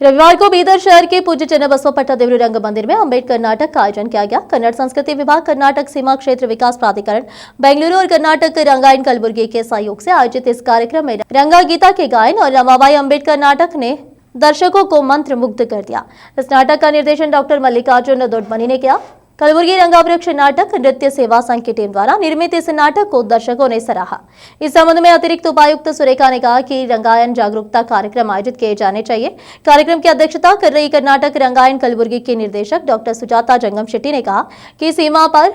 रविवार को बीदर शहर के पूज्य चन्नबसवपट्टा देवरी रंग मंदिर में अम्बेडकर नाटक का आयोजन किया गया। कन्नड़ संस्कृति विभाग, कर्नाटक सीमा क्षेत्र विकास प्राधिकरण बेंगलुरु और कर्नाटक रंगायन कलबुर्गी के सहयोग से आयोजित इस कार्यक्रम में रंगा गीता के गायन और रमाबाई अम्बेडकर नाटक ने दर्शकों को मंत्रमुग्ध कर दिया। इस नाटक का निर्देशन डॉक्टर मल्लिकार्जुन दोडमनी ने किया। कलबुर्गी रंगावृक्ष नाटक नृत्य सेवा संघ की टीम द्वारा निर्मित इस नाटक को दर्शकों ने सराहा। इस संबंध में अतिरिक्त उपायुक्त सुरेखा ने कहा कि रंगायन जागरूकता कार्यक्रम आयोजित किए जाने चाहिए। कार्यक्रम की अध्यक्षता कर रही कर्नाटक रंगायन कलबुर्गी की निर्देशक डॉक्टर सुजाता जंगम शेट्टी ने कहा कि सीमा पर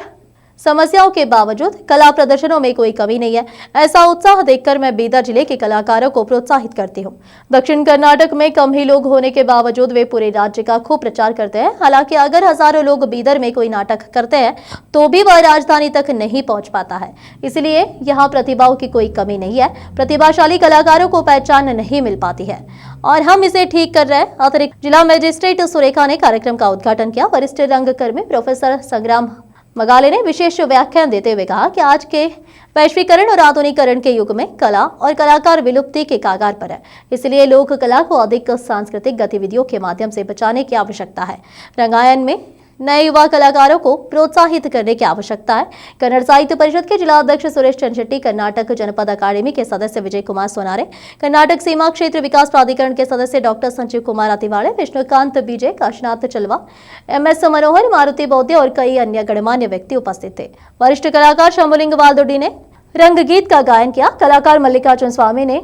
समस्याओं के बावजूद कला प्रदर्शनों में कोई कमी नहीं है। ऐसा उत्साह देखकर मैं बीदर जिले के कलाकारों को प्रोत्साहित करती हूँ। दक्षिण कर्नाटक में कम ही लोग होने के बावजूद वे पूरे राज्य का खूब प्रचार करते हैं। हालांकि अगर हजारों लोग बीदर में कोई नाटक करते हैं तो भी वह राजधानी तक नहीं पहुंच पाता है। इसलिए यहाँ प्रतिभाओं की कोई कमी नहीं है। प्रतिभाशाली कलाकारों को पहचान नहीं मिल पाती है और हम इसे ठीक कर रहे हैं। अतिरिक्त जिला मजिस्ट्रेट सुरेखा ने कार्यक्रम का उद्घाटन किया। वरिष्ठ रंगकर्मी प्रोफेसर संग्राम मगाले ने विशेष व्याख्यान देते हुए कहा कि आज के वैश्वीकरण और आधुनिकीकरण के युग में कला और कलाकार विलुप्ति के कागार पर है। इसलिए लोक कला को अधिक सांस्कृतिक गतिविधियों के माध्यम से बचाने की आवश्यकता है। रंगायन में नए युवा कलाकारों को प्रोत्साहित करने की आवश्यकता है। कन्नड़ साहित्य परिषद के जिला अध्यक्ष सुरेश चंद्र, कर्नाटक जनपद अकादमी के सदस्य विजय कुमार सोनारे, कर्नाटक सीमा क्षेत्र विकास प्राधिकरण के सदस्य डॉक्टर संजीव कुमार अतिवाड़े, विष्णुकांत बीजे, काशीनाथ चलवा, MS मनोहर, मारुति बौद्ध और कई अन्य गणमान्य व्यक्ति उपस्थित थे। वरिष्ठ कलाकार शंभुलिंग वालदोडी ने रंगगीत का गायन किया। कलाकार मल्लिकार्जुन स्वामी ने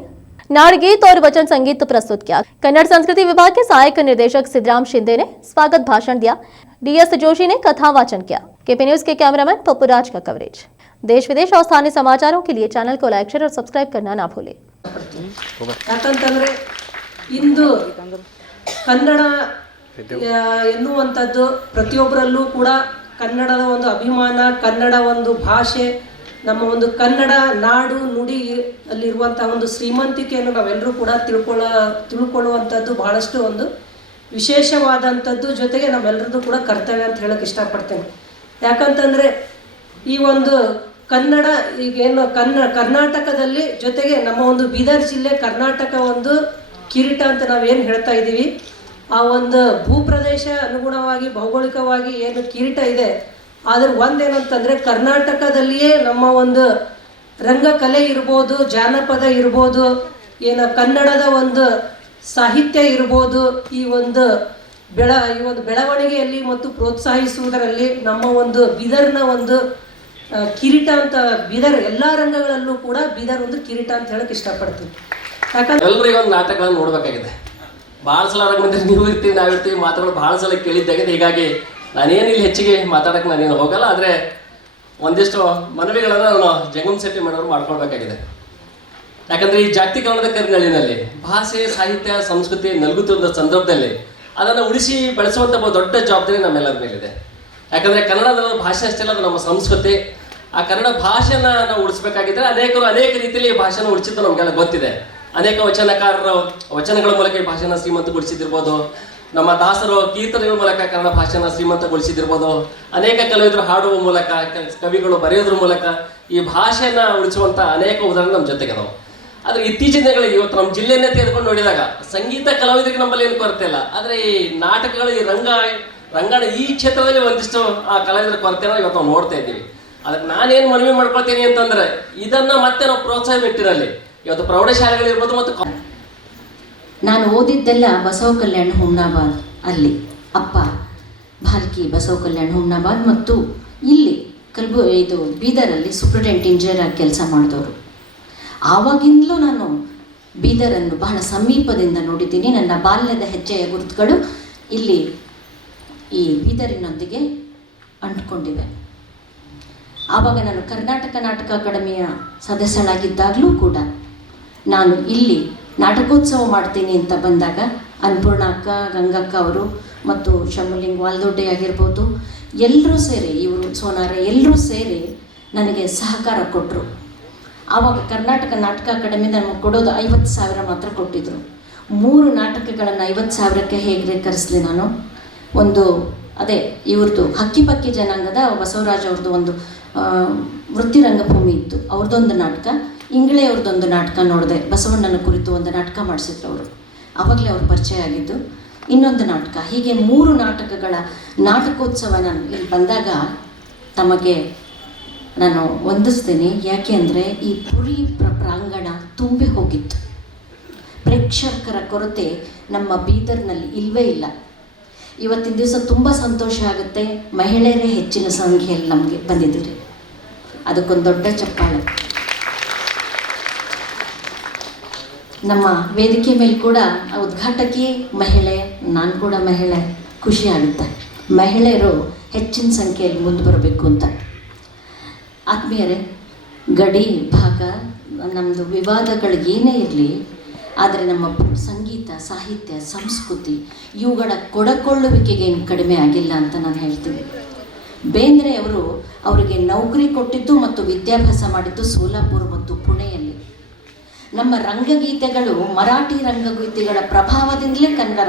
नाड़ गीत और वचन संगीत प्रस्तुत किया। कन्नड़ संस्कृति विभाग के सहायक निदेशक सिद्धराम शिंदे ने स्वागत भाषण दिया। DS जोशी ने कथा वाचन किया। KP न्यूज के कैमरामैन पप्पूराज का कवरेज। देश विदेश और स्थानीय समाचारों के लिए चैनल को लाइक, शेयर और सब्सक्राइब करना ना भूलें। ಯಾಕಂತಂದ್ರೆ ಇಂದು ಕನ್ನಡ ಎನ್ನುವಂಥದ್ದು ಪ್ರತಿಯೊಬ್ಬರಲ್ಲೂ ಕೂಡ ಕನ್ನಡದ ಒಂದು ಅಭಿಮಾನ, ಕನ್ನಡ ಒಂದು ಭಾಷೆ, ನಮ್ಮ ಒಂದು ಕನ್ನಡ ನಾಡು ನುಡಿ ಅಲ್ಲಿರುವಂಥ ಒಂದು ಶ್ರೀಮಂತಿಕೆಯನ್ನು ನಾವೆಲ್ಲರೂ ಕೂಡ ತಿಳ್ಕೊಳ್ಳುವಂಥದ್ದು ಬಹಳಷ್ಟು ಒಂದು ವಿಶೇಷವಾದಂಥದ್ದು, ಜೊತೆಗೆ ನಮ್ಮೆಲ್ಲರದ್ದು ಕೂಡ ಕರ್ತವ್ಯ ಅಂತ ಹೇಳಕ್ಕೆ ಇಷ್ಟಪಡ್ತೇನೆ. ಯಾಕಂತಂದರೆ ಈ ಒಂದು ಕನ್ನಡ ಈಗೇನು ಕರ್ನಾಟಕದಲ್ಲಿ, ಜೊತೆಗೆ ನಮ್ಮ ಒಂದು ಬೀದರ್ ಜಿಲ್ಲೆ ಕರ್ನಾಟಕ ಒಂದು ಕಿರೀಟ ಅಂತ ನಾವೇನು ಹೇಳ್ತಾ ಇದ್ದೀವಿ, ಆ ಒಂದು ಭೂಪ್ರದೇಶ ಅನುಗುಣವಾಗಿ ಭೌಗೋಳಿಕವಾಗಿ ಏನು ಕಿರೀಟ ಇದೆ, ಆದ್ರೆ ಒಂದೇನಂತಂದರೆ ಕರ್ನಾಟಕದಲ್ಲಿಯೇ ನಮ್ಮ ಒಂದು ರಂಗಕಲೆ ಇರ್ಬೋದು, ಜಾನಪದ ಇರ್ಬೋದು, ಏನು ಕನ್ನಡದ ಒಂದು ಸಾಹಿತ್ಯ ಇರ್ಬೋದು, ಈ ಒಂದು ಬೆಳವಣಿಗೆಯಲ್ಲಿ ಮತ್ತು ಪ್ರೋತ್ಸಾಹಿಸುವುದರಲ್ಲಿ ನಮ್ಮ ಒಂದು ಬೀದರ್ನ ಒಂದು ಕಿರೀಟ ಅಂತ, ಬೀದರ್ ಎಲ್ಲ ರಂಗಗಳಲ್ಲೂ ಕೂಡ ಬೀದರ್ ಒಂದು ಕಿರೀಟ ಅಂತ ಹೇಳಕ್ಕೆ ಇಷ್ಟಪಡ್ತೀವಿ. ಯಾಕಂದ್ರೆ ಎಲ್ಲರಿಗೂ ಒಂದು ನಾಟಕಗಳನ್ನು ನೋಡಬೇಕಾಗಿದೆ. ಭಾಳ ಸಲ ಮಂದಿ ನೀವು ಇರ್ತೀವಿ, ನಾವಿರ್ತೀವಿ, ಮಾತುಗಳು ಭಾಳ ಸಲ ಕೇಳಿದ್ದಾಗಿದೆ. ಹೀಗಾಗಿ ನಾನೇನು ಇಲ್ಲಿ ಹೆಚ್ಚಿಗೆ ಮಾತಾಡೋಕ್ಕೆ ನಾನೇನು ಹೋಗಲ್ಲ. ಆದರೆ ಒಂದಿಷ್ಟು ಮನವಿಗಳನ್ನು ನಾನು ಜಂಗಮ್ ಶೆಟ್ಟಿ ಮಾಡೋರು ಮಾಡ್ಕೊಳ್ಬೇಕಾಗಿದೆ. ಯಾಕಂದರೆ ಈ ಜಾಗತೀಕರಣದ ಕರಿನಳಿನಲ್ಲಿ ಭಾಷೆ, ಸಾಹಿತ್ಯ, ಸಂಸ್ಕೃತಿ ನಲುಗುತ್ತಿರುವ ಸಂದರ್ಭದಲ್ಲಿ ಅದನ್ನು ಉಳಿಸಿ ಬೆಳೆಸುವಂಥ ದೊಡ್ಡ ಜವಾಬ್ದಾರಿ ನಮ್ಮೆಲ್ಲರ ಮೇಲಿದೆ. ಯಾಕಂದರೆ ಕನ್ನಡದ ಭಾಷೆ ಅಷ್ಟೇ ಅಲ್ಲ, ಅದು ನಮ್ಮ ಸಂಸ್ಕೃತಿ. ಆ ಕನ್ನಡ ಭಾಷೆನ ನಾವು ಉಳಿಸ್ಬೇಕಾಗಿದ್ದರೆ ಅನೇಕ ರೀತಿಯಲ್ಲಿ ಈ ಭಾಷೆನ ಉಳಿಸಿದ್ದು ನಮಗೆಲ್ಲ ಗೊತ್ತಿದೆ. ಅನೇಕ ವಚನಕಾರರು ವಚನಗಳ ಮೂಲಕ ಈ ಭಾಷೆನ ಶ್ರೀಮಂತಗೊಳಿಸಿದಿರ್ಬೋದು. ನಮ್ಮ ದಾಸರು ಕೀರ್ತನೆಗಳ ಮೂಲಕ ಕನ್ನಡ ಭಾಷೆನ ಶ್ರೀಮಂತಗೊಳಿಸಿದಿರ್ಬೋದು. ಅನೇಕ ಕಲಾವಿದರು ಹಾಡುವ ಮೂಲಕ, ಕವಿಗಳು ಬರೆಯೋದ್ರ ಮೂಲಕ ಈ ಭಾಷೆನ ಉಳಿಸುವಂಥ ಅನೇಕ ಉದಾಹರಣೆ ನಮ್ಮ ಜೊತೆಗೆ ನಾವು. ಆದರೆ ಇತ್ತೀಚಿನ ದಿನಗಳಿಗೆ ಇವತ್ತು ನಮ್ಮ ಜಿಲ್ಲೆಯನ್ನೇ ತೆಗೆದುಕೊಂಡು ನೋಡಿದಾಗ ಸಂಗೀತ ಕಲಾವಿದರಿಗೆ ನಮ್ಮಲ್ಲಿ ಏನು ಕೊರತೆ ಇಲ್ಲ. ಆದರೆ ಈ ನಾಟಕಗಳು, ಈ ರಂಗಾಯಣ ಈ ಕ್ಷೇತ್ರದಲ್ಲಿ ಒಂದಿಷ್ಟು ಆ ಕಲಾವಿದರ ಕೊರತೆನ ಇವತ್ತು ನಾವು ನೋಡ್ತಾ ಇದ್ದೀವಿ. ಅದಕ್ಕೆ ನಾನೇನು ಮನವಿ ಮಾಡ್ಕೊಳ್ತೀನಿ ಅಂತಂದರೆ ಇದನ್ನು ಮತ್ತೆ ನಾವು ಪ್ರೋತ್ಸಾಹ ನಿಟ್ಟಿನಲ್ಲಿ ಇವತ್ತು ಪ್ರೌಢಶಾಲೆಗಳಿರ್ಬೋದು ಮತ್ತು ನಾನು ಓದಿದ್ದೆಲ್ಲ ಬಸವ ಕಲ್ಯಾಣ ಹುಮ್ನಾಬಾದ್, ಅಲ್ಲಿ ಅಪ್ಪ ಭಾಲ್ಕಿ ಬಸವ ಕಲ್ಯಾಣ ಹುಮ್ನಾಬಾದ್, ಮತ್ತು ಇಲ್ಲಿ ಇದು ಬೀದರಲ್ಲಿ ಸೂಪ್ರಿಟೆಂಡೆಂಟ್ ಇಂಜಿನಿಯರ್ ಆಗಿ ಕೆಲಸ ಮಾಡಿದವರು. ಆವಾಗಿಂದಲೂ ನಾನು ಬೀದರನ್ನು ಬಹಳ ಸಮೀಪದಿಂದ ನೋಡಿದ್ದೀನಿ. ನನ್ನ ಬಾಲ್ಯದ ಹೆಜ್ಜೆಯ ಗುರುತುಗಳು ಇಲ್ಲಿ ಈ ಬೀದರಿನೊಂದಿಗೆ ಅಂಟ್ಕೊಂಡಿವೆ. ಆವಾಗ ನಾನು ಕರ್ನಾಟಕ ನಾಟಕ ಅಕಾಡೆಮಿಯ ಸದಸ್ಯಳಾಗಿದ್ದಾಗಲೂ ಕೂಡ ನಾನು ಇಲ್ಲಿ ನಾಟಕೋತ್ಸವ ಮಾಡ್ತೀನಿ ಅಂತ ಬಂದಾಗ ಅನ್ನಪೂರ್ಣ ಅಕ್ಕ, ಗಂಗಕ್ಕ ಅವರು ಮತ್ತು ಶಂಭುಲಿಂಗ್ ವಾಲ್ದೊಡ್ಡೆ ಆಗಿರ್ಬೋದು, ಎಲ್ಲರೂ ಸೇರಿ, ಇವರು ಸೋನಾರೆ, ಎಲ್ಲರೂ ಸೇರಿ ನನಗೆ ಸಹಕಾರ ಕೊಟ್ಟರು. ಆವಾಗ ಕರ್ನಾಟಕ ನಾಟಕ ಅಕಾಡೆಮಿ ನಮಗೆ ಕೊಡೋದು 50,000 ಮಾತ್ರ ಕೊಟ್ಟಿದ್ದರು. 3 ನಾಟಕಗಳನ್ನು 50,000ಕ್ಕೆ ಹೇಗೆ ಕರೆಸಲಿ ನಾನು. ಒಂದು ಅದೇ ಇವ್ರದ್ದು ಹಕ್ಕಿ ಪಕ್ಕಿ ಜನಾಂಗದ ಬಸವರಾಜ್ ಅವ್ರದ್ದು ಒಂದು ವೃತ್ತಿ ರಂಗಭೂಮಿ ಇತ್ತು, ಅವ್ರದ್ದೊಂದು ನಾಟಕ. ಇಂಗ್ಳೆ ಅವ್ರದ್ದೊಂದು ನಾಟಕ ನೋಡಿದೆ, ಬಸವಣ್ಣನ ಕುರಿತು ಒಂದು ನಾಟಕ ಮಾಡಿಸಿದ್ರು ಅವರು. ಆವಾಗಲೇ ಅವ್ರ ಪರಿಚಯ ಆಗಿದ್ದು. ಇನ್ನೊಂದು ನಾಟಕ, ಹೀಗೆ 3 ನಾಟಕಗಳ ನಾಟಕೋತ್ಸವ ನಾನು ಇಲ್ಲಿ ಬಂದಾಗ ತಮಗೆ ನಾನು ವಂದಿಸ್ತೀನಿ. ಯಾಕೆ ಅಂದರೆ ಈ ಪುರಿ ಪ್ರಾಂಗಣ ತುಂಬಿ ಹೋಗಿತ್ತು. ಪ್ರೇಕ್ಷಕರ ಕೊರತೆ ನಮ್ಮ ಬೀದರ್ನಲ್ಲಿ ಇಲ್ಲವೇ ಇಲ್ಲ. ಇವತ್ತಿನ ದಿವಸ ತುಂಬ ಸಂತೋಷ ಆಗುತ್ತೆ, ಮಹಿಳೆಯರೇ ಹೆಚ್ಚಿನ ಸಂಖ್ಯೆಯಲ್ಲಿ ನಮಗೆ ಬಂದಿದ್ದೀರಿ, ಅದಕ್ಕೊಂದು ದೊಡ್ಡ ಚಪ್ಪಾಳೆ. ನಮ್ಮ ವೇದಿಕೆ ಮೇಲೆ ಕೂಡ ಉದ್ಘಾಟಕಿ ಮಹಿಳೆ, ನಾನು ಕೂಡ ಮಹಿಳೆ, ಖುಷಿ ಆಗುತ್ತೆ. ಮಹಿಳೆಯರು ಹೆಚ್ಚಿನ ಸಂಖ್ಯೆಯಲ್ಲಿ ಮುಂದೆ ಬರಬೇಕು ಅಂತ. ಆತ್ಮೀಯರೇ, ಗಡಿ ಭಾಗ ನಮ್ಮದು ವಿವಾದಗಳಿಗೇನೇ ಇರಲಿ, ಆದರೆ ನಮ್ಮ ಸಂಗೀತ, ಸಾಹಿತ್ಯ, ಸಂಸ್ಕೃತಿ ಇವುಗಳ ಕೊಡಕೊಳ್ಳುವಿಕೆಗೆ ಏನು ಕಡಿಮೆ ಆಗಿಲ್ಲ ಅಂತ ನಾನು ಹೇಳ್ತೀನಿ. ಬೇಂದ್ರೆ ಅವರು ಅವರಿಗೆ ನೌಕರಿ ಕೊಟ್ಟಿದ್ದು ಮತ್ತು ವಿದ್ಯಾಭ್ಯಾಸ ಮಾಡಿದ್ದು ಸೋಲಾಪುರ ಮತ್ತು ಪುಣೆಯಲ್ಲಿ. ನಮ್ಮ ರಂಗಗೀತೆಗಳು ಮರಾಠಿ ರಂಗಗೀತೆಗಳ ಪ್ರಭಾವದಿಂದಲೇ ಕನ್ನಡ